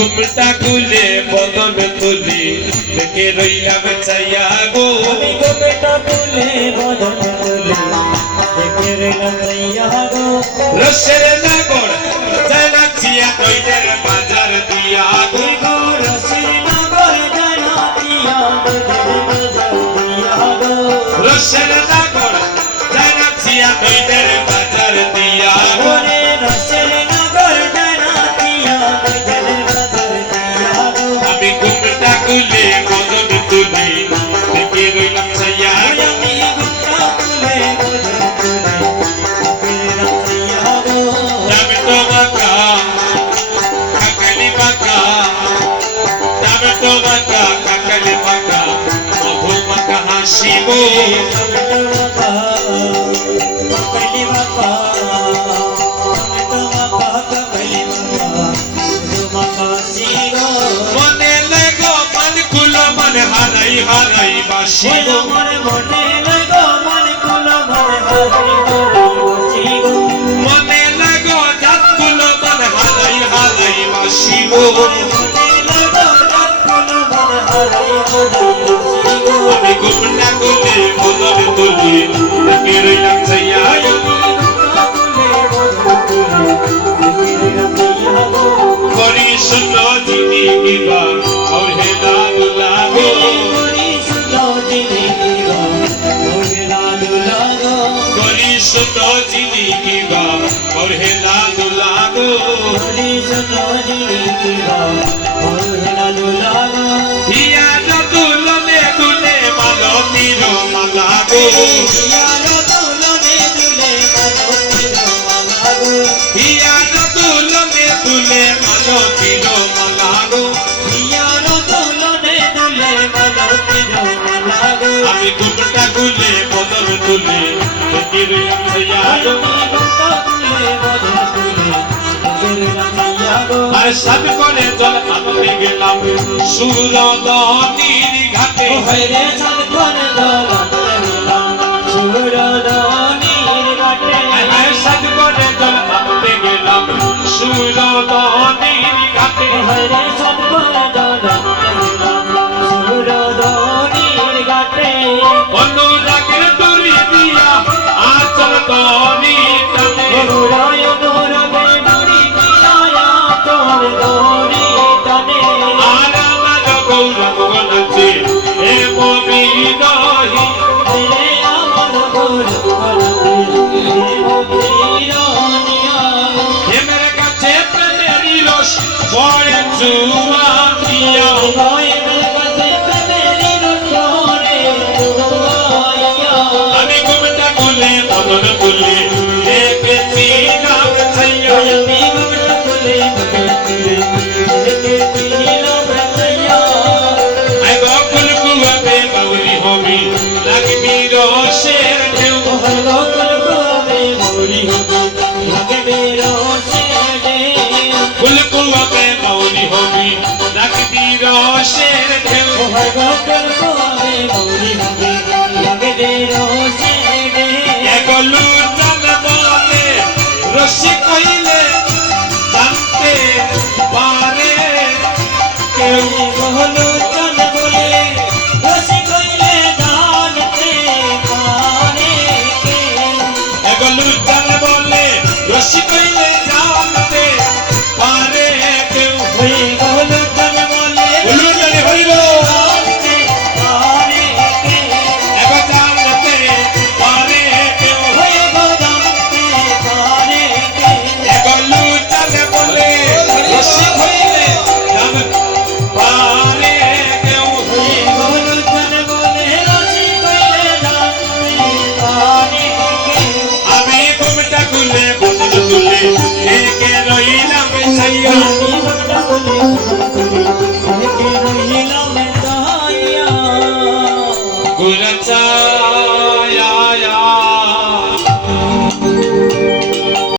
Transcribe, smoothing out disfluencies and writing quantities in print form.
ঘুমটা খুলে বদন তুলি দেখে রইলাম চাইয়া গো আমি ঘুমটা খুলে বদন তুলি দেখে রইলাম চাইয়া গো রসের নাগর জানাচ্ছিয়া দইদের বাজার দিয়া গো গো রসের নাগর জানাতিয়া দইদের বাজার দিয়া গো রসের নাগর জানাচ্ছিয়া দইদের বাজার দিয়া গো ওরে রসের নাগর জানাতিয়া দইদের বাজার দিয়া গো আমি ঘুমটা খুলে বদন তুলি দেখে রইলাম চাইয়া গো আমি ঘুমটা খুলে বদন তুলি দেখে রইলাম চাইয়া গো যাবে তো বাঁকা কাকালি বাঁকা যাবে তো বাঁকা কাকালি বাঁকা মধু বাঁকা হাসিব মনে লেগো মন খুলো মন হারাই হারাই বাসিব মনে লেগো জাত খুলো মন হারাই হারাই বাসিব আমি ঘুমটা খুলে বদন তুলি দেখে রইলাম চাইয়া গো করি শুনো দিদি কিবা और हे लाडुला गो করি শুনো দিদি কিবা और हे लाडुला गो हिया न दुलने दुले मालो तीरो माला गो हिया न दुलने दुले मालो तीरो माला गो আমি ঘুমটা খুলে বদন তুলে দেখে রইলাম চাইয়া গো আর সাত করে জল আনতে গেলাম সুরদনির ঘাটে হইরে সাত করে জল আনতে গেলাম সুরদনির ঘাটে আর সাত করে জল আনতে গেলাম সুরদনির ঘাটে হইরে সাত করে জল আনতে গেলাম সুরদনির ঘাটে অনুরাগের দড়ি দিয়া আচল তনি টানে আর আমার গৌরব নাচে হে মমি নহি হে মেরে কাছে প্রেমেরই রস পড়ে চুয়াইয়া আমি ঘুমটা খুলে বদন তুলে দেখেছি নাম চাইয়া আই বকুল কুয়াবে বাউরি হবি লাগবি রসের ঢেউ ফুল কুয়াবে বাউরি হবি লাগবি রসের ঢেউ এগলু জাল বলে রসি কই